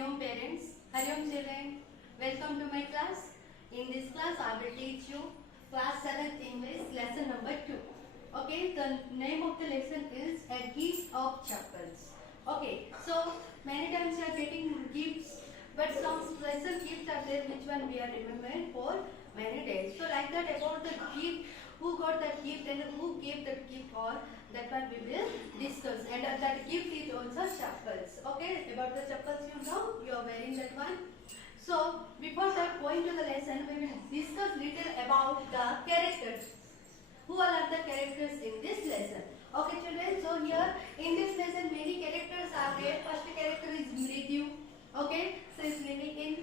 Hariom parents, Hariom children, welcome to my class. In this class I will teach you class 7th English lesson number 2. Okay, the name of the lesson is A Gift of Chapels. Okay, so many times you are getting gifts, but some special gifts are there which one we are remembering for many days. So like that about the gift, who got that gift and who gave that gift, or that one we will discuss. And that gift is also chapels. Okay, about the chapels you are wearing that one. So before that going to the lesson, we will discuss little about the characters. Who all are the characters in this lesson? Okay children, so here in this lesson many characters are there. First character is Mridyu. Okay, so is living in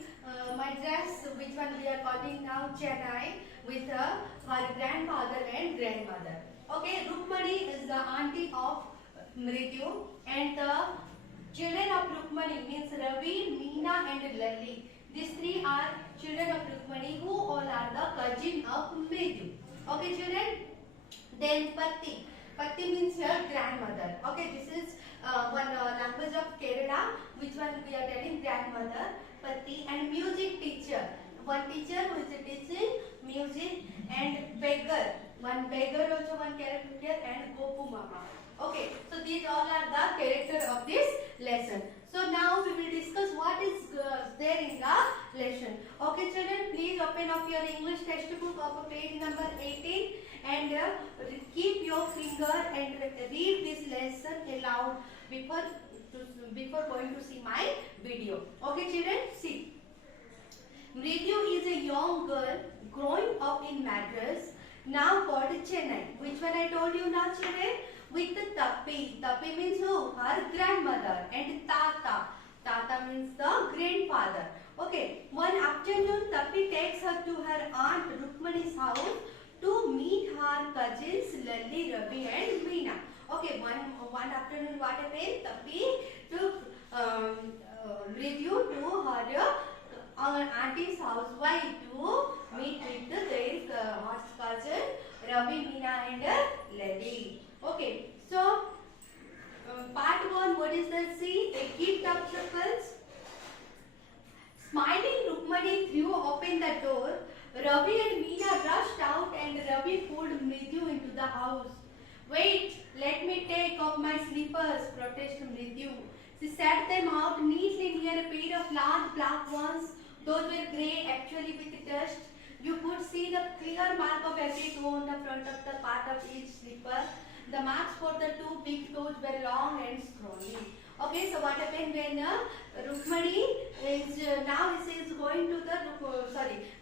my dress, which one we are calling now Chennai, with her grandfather and grandmother. Okay, Rukmani is the auntie of Mridyu, and the children of Rukmani means Ravi, Meena and Lalli. These three are children of Rukmani, who all are the cousin of Mridyu. Okay children, then Patti. Patti means her grandmother. Okay, this is one language of Kerala, which one we are telling grandmother, Patti. And music teacher, one teacher who is teaching music, and beggar, one beggar also one character here, and Gopu Mama. Okay, so these all are the character of this lesson. So now we will discuss what is there in the lesson. Okay children, please open up your English textbook of page number 18 and keep your finger and read this lesson aloud before going to see my video. Okay children, see. Mridyu is a young girl growing up in Madras, now called Chennai. Which one I told you now children? With the Tappi. Tappi means who? Her grandmother. And Tata. Tata means the grandfather. Okay. One afternoon, Tappi takes her to her aunt Rukmani's house to meet her cousins Lalli, Ravi and Meena. Okay. One afternoon, what happened? Tappi took Mridyu to her auntie's house. Why? To meet with their cousin Ravi, Meena and Lalli. Okay, so part 1, what is the C? A gift of chapels. Smiling Rukmani threw open the door. Ravi and Meena rushed out and Ravi pulled Mridyu into the house. Wait, let me take off my slippers, protested Mridyu. She set them out neatly near a pair of large black ones. Those were grey, actually with dust. You could see the clear mark of every toe on the front of the part of each slipper. The marks for the two big toes were long and scrawny. Okay, so what happened when Rukmani is now he is going to the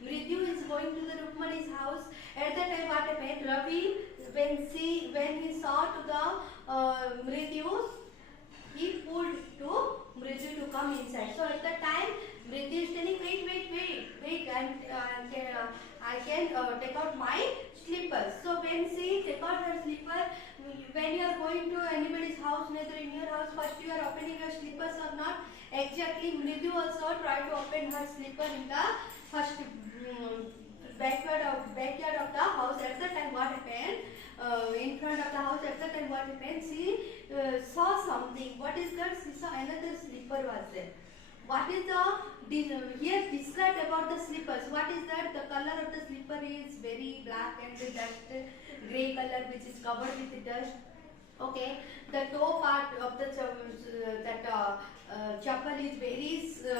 Mridyu is going to the Rukmani's house. At that time, what happened? Ravi, when he saw to the Mridyu, he pulled to Mridyu to come inside. So at that time, Mridyu is telling, wait, I can take out my slippers. So when she take out her slipper, when you are going to anybody's house, whether in your house, first you are opening your slippers or not. Exactly, Mridyu also tried to open her slipper in the first backyard of the house. At that time, what happened? In front of the house, at that time, what happened? She saw something. What is that? She saw another slipper was there. What is here described about the slippers? What is that? The color of the slipper is very black and the dust grey color, which is covered with dust. Okay, the toe part of the chapel is very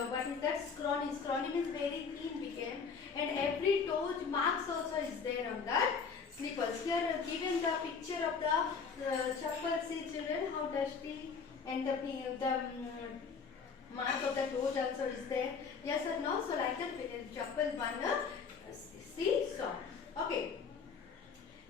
what is that? Scrawny. Scrawny means very thin became, and every toe marks also is there on that slippers. Here given the picture of the chapel. See children, how dusty, and the mark of the toes also is there. Yes or no? So like that chapel one see saw. Okay.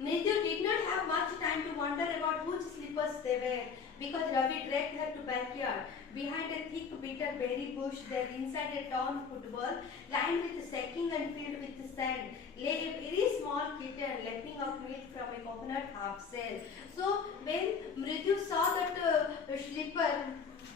Mridyu did not have much time to wonder about which slippers they were, because Ravi dragged her to backyard. Behind a thick bitter berry bush there, inside a torn football lined with sacking and filled with sand, lay a very small kitten lapping of milk from a coconut half shell. So when Mridyu saw that slipper,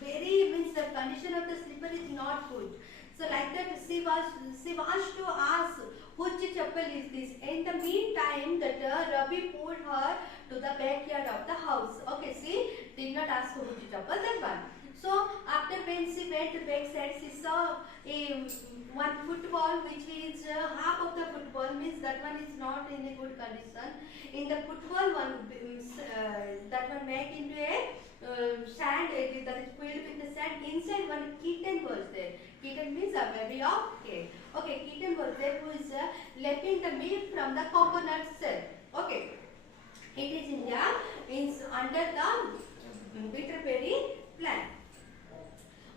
very means the condition of the slipper is not good. So like that she wants to ask which chapel is this. In the meantime, that Ravi pulled her to the backyard of the house. Okay, she did not ask which chapel, that one. So after when she went back side, she saw a one football which is half of the football, means that one is not in a good condition. In the football one, that one made into a sand, that is filled with the sand. Inside one kitten was there. Kitten means a baby of cat. Okay, kitten was there who is lapping the milk from the coconut shell. Okay, it is in the under the bitterberry plant.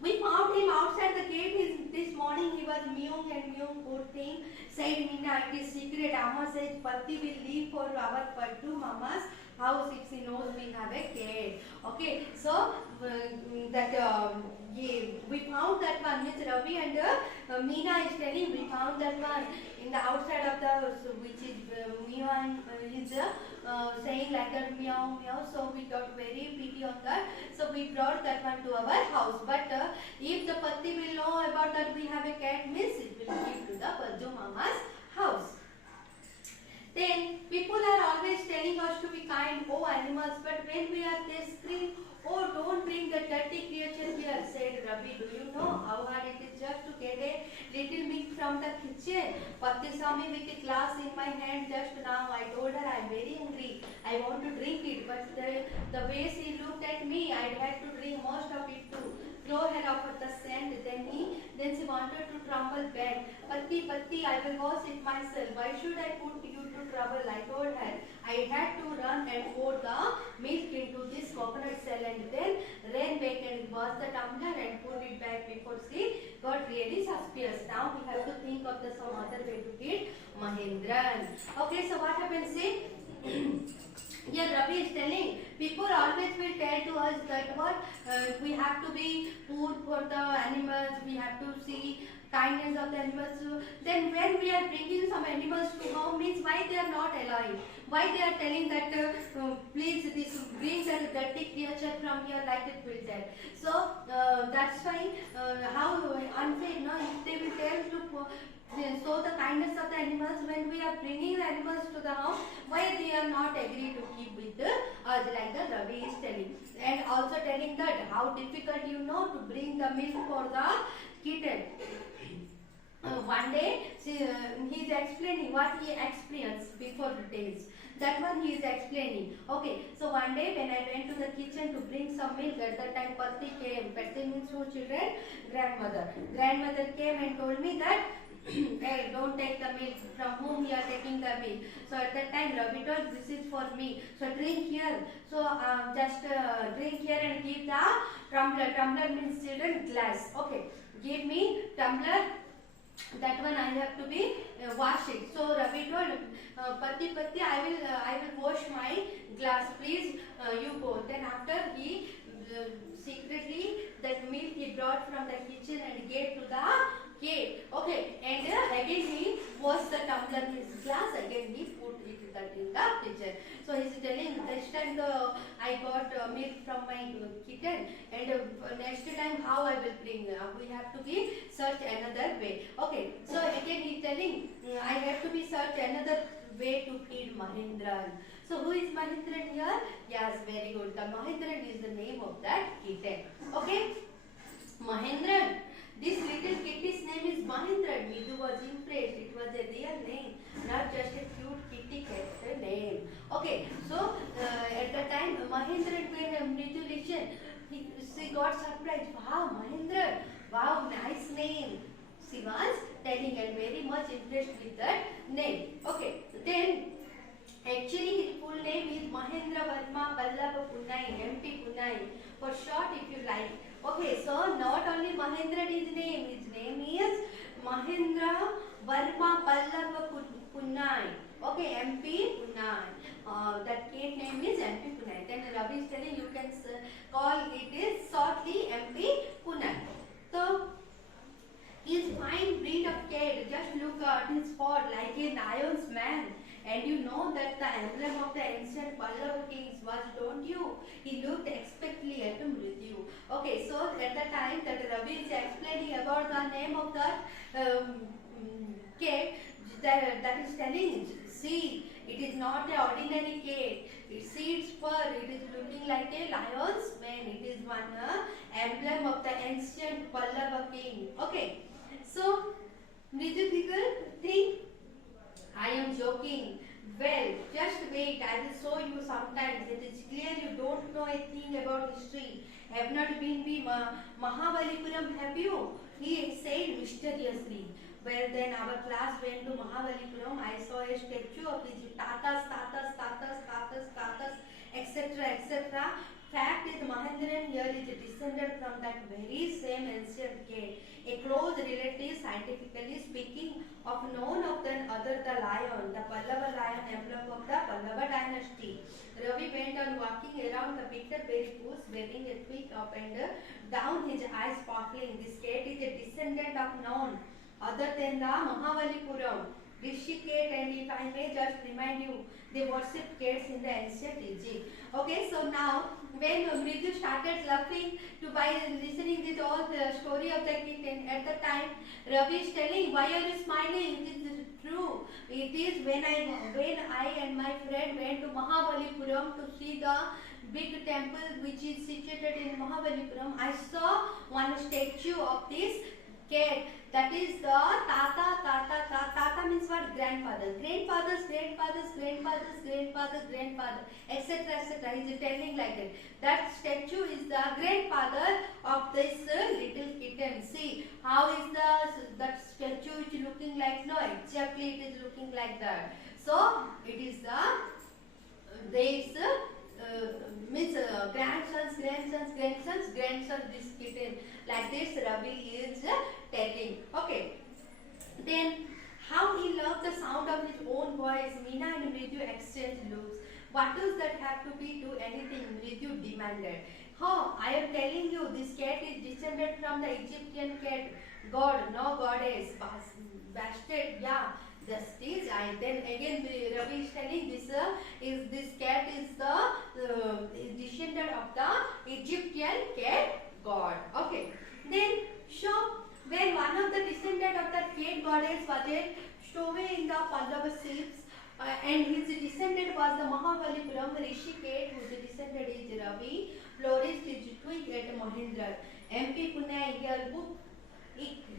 We found him outside the gate. This morning he was mewing and mewing, poor thing. Said Meena, it is secret. Amma said Patti will leave for our Pattu Mama's house if she knows we have a cat. Okay, so we found that one. Means Ravi and Meena is telling we found that one in the outside of the house, which is mew and is saying like that meow meow. So we got very pity on that. So we brought that one to our house. But if the Patti will know about that we have a cat, means it will give to the Pattu Mama's house. Then people are always telling us to be kind, oh animals, but when we are they scream, oh don't bring the dirty creature here, said Ravi. Do you know how hard it is just to get a little milk from the kitchen? Patti saw me with a glass in my hand just now. I told her I am very hungry, I want to drink it, but the way she looked at me, I had to drink most of it too. Throw her off at the sand. Then she wanted to tremble back. Patti, Patti, I will wash it myself. Why should I put you to trouble? I told her. I had to run and pour the milk into this coconut shell and then ran back and wash the tumbler and put it back before she got really suspicious. Now we have to think of some other way to feed Mahendran. Okay, so what happens? Here Ravi is telling, people always will tell to us that what we have to be food for the animals, we have to see kindness of the animals. Then when we are bringing some animals to home, means why they are not alive? Why they are telling that please bring the dirty creature from here like it will tell. So that's why how unfair, no? If they will tell to show the kindness of the animals when we are bringing the animals to the house, why they are not agree to keep with us, like the Ravi is telling. And also telling that how difficult to bring the milk for the kitten. One day he is explaining what he experienced before the days. That one he is explaining. Okay, so one day when I went to the kitchen to bring some milk, at that time Patti came. Patti means who children? Grandmother. Grandmother came and told me that hey, don't take the milk. From whom you are taking the milk? So at that time Ravi told, this is for me. So drink here. So just drink here and give the tumbler. Tumbler means children glass. Okay, give me tumbler. That one I have to be wash it. So Ravi told, Patti, I will wash my glass. Please, you go. Then after he secretly that milk he brought from the kitchen and gave to the cave. Okay, and again he washed the tumbler in his glass. Again he put it that in the kitchen. So he is telling, this time I got milk from my kitten, and next time how I will bring. We have to be search another way. Okay, so again he telling, I have to be search another way to feed Mahendran. So who is Mahendran here? Yes, very good. The Mahendran is the name of that kitten. Okay, Mahendran. This little kitty's name is Mahendran. Vidhu was impressed. It was a real name, not just a cute kitty cat name. Okay, so at the time Mahendran, when Vidhu listened, she got surprised. Wow, Mahendran! Wow, nice name. She was telling and very much impressed with that name. Okay, then actually his full name is Mahendra Varma Pallava Punnai, MP Punnai, for short if you like. Okay, so not only Mahendra is his name is Mahendra Varma Pallava Punnai. Okay, MP Punnai. That cat name is MP Punnai. Then Ravi is telling you can call it is shortly MP Punnai. So his fine breed of cat, just look at his spot like a lion's man. And you know that the emblem of the ancient Pallava kings was, don't you? He looked expectantly at Mrityu. Okay, so at the time that Ravi is explaining about the name of that cat, that is telling, see, It is not an ordinary cat. Its fur, it is looking like a lion's mane. It is one emblem of the ancient Pallava king. Okay. So, Mridul think I am joking. Well, just wait. I will show you sometimes. It is clear you don't know a thing about history. Have not been to Mahabalipuram, have you? He said mysteriously. Well, then our class went to Mahabalipuram. I saw a statue of his tatas, etc., etc. Fact is, Mahendran here is descended from that very same ancient king. A close relative, scientifically speaking, of none of them other the lion, the Pallava lion, emblem of the Pallava dynasty. Ravi went on walking around the bitter-berry bush, waving a twig up and down, his eyes sparkling. This cat is a descendant of none other than the Mahabalipuram, Rishikesh, and if I may just remind you, they worshipped cats in the ancient Egypt. Okay, so now when Mridu started laughing by listening this all the story of the kitten, at the time Ravi is telling, why are you smiling? It is true. It is when I and my friend went to Mahabalipuram to see the big temple which is situated in Mahabalipuram, I saw one statue of this cat. That is the Tata means what? Grandfather, etc., etc. He is telling like that. That statue is the grandfather of this little kitten. See how is that statue is looking like? No, exactly it is looking like that. So it is means grandsons, this kitten. Like this Ravi is telling. Okay. Then how he loved the sound of his own voice. Meena and Mridu exchanged looks. What does that have to be to anything? Mridu demanded. Oh, I am telling you, this cat is descended from the Egyptian cat. God, no goddess. Bastard, yeah. Justice. And then again Ravi is telling this cat is the descendant of the Egyptian cat god. Okay. Then when one of the descendant of the cat goddess was stowed in the Pallava ships, and his descendant was the Mahabalipuram Rishikesh, whose descendant is Ravi, flourished his twig at Mahendra. MP Pune here book.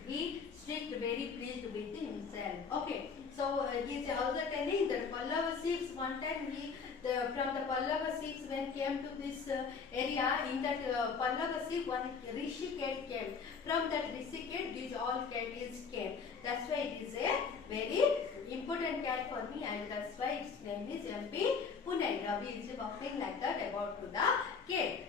He strict very pleased with himself. Okay, so he is also telling that Pallava ships one time from the Pallava ships when came to this area, in that Pallava ship one Rishikesh came. From that Rishikesh these all cats came. That's why it is a very important cat for me, and that's why its name is MP Pune. Ravi is talking like that about to the cat.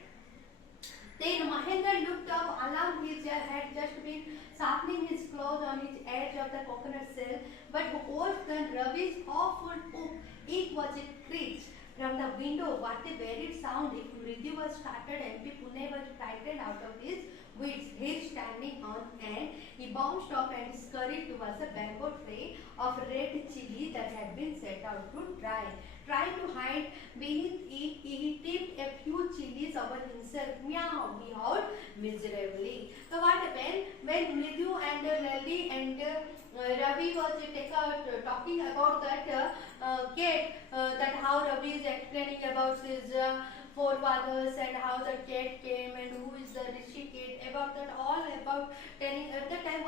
Then Mahendra looked up, alarmed. His had just been sharpening his claws on each edge of the coconut shell, but worse than Ravi's awful poop, it was a screech from the window. What a varied sound! If Mridu was started, MP Pune was frightened out of his wits. Hair standing on end, he bounced off and scurried towards a bamboo tray of red chili that had been set out to dry. Trying to hide beneath it, he tipped a few chilies over himself. Meow, he howled miserably. So what happened when Mridu and Lali and Ravi was talking about that cat, that how Ravi is explaining about his forefathers and how the cat came and who is the Rishi cat, about that all about telling at the time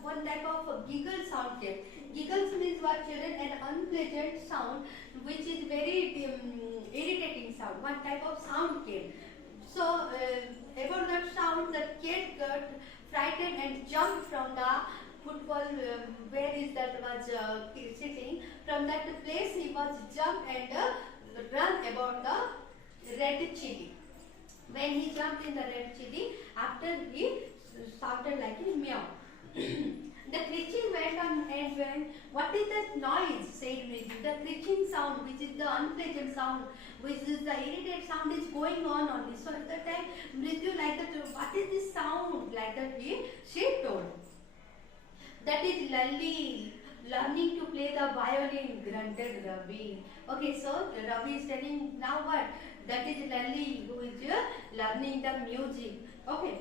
one type of giggle sound came. Giggles means what, children? An unpleasant sound which is very irritating sound. One type of sound came. So about that sound, the cat got frightened and jumped from the football where is that was sitting. From that place he was jumped and run about the red chili. When he jumped in the red chili, after he shouted like a meow. The creaking went on and went. What is that noise? Said Mridu. The creaking sound, which is the unpleasant sound, which is the irritated sound, is going on only. So at that time, Mridu like that. What is this sound? Like that she told. That is Lalli learning to play the violin, grunted Ravi. Okay, so Ravi is telling now what? That is Lalli who is learning the music. Okay.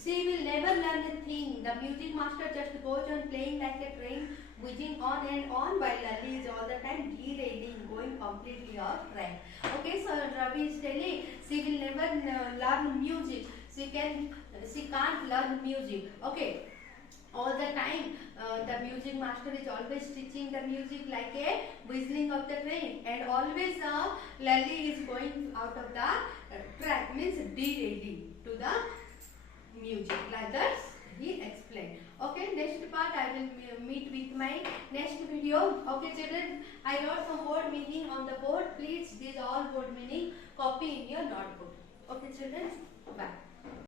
She will never learn a thing. the music master just goes on playing like a train, whizzing on and on, while Lalli is all the time derailing, going completely off track. Okay, so Ravi is telling she will never learn music. She can't learn music. Okay. All the time, the music master is always teaching the music like a whistling of the train, and always Lalli is going out of the track, means derailing to the music, like that he explained. Okay, next part I will meet with my next video. Okay children, I wrote some word meaning on the board. Please, these all word meaning copy in your notebook. Okay children, bye.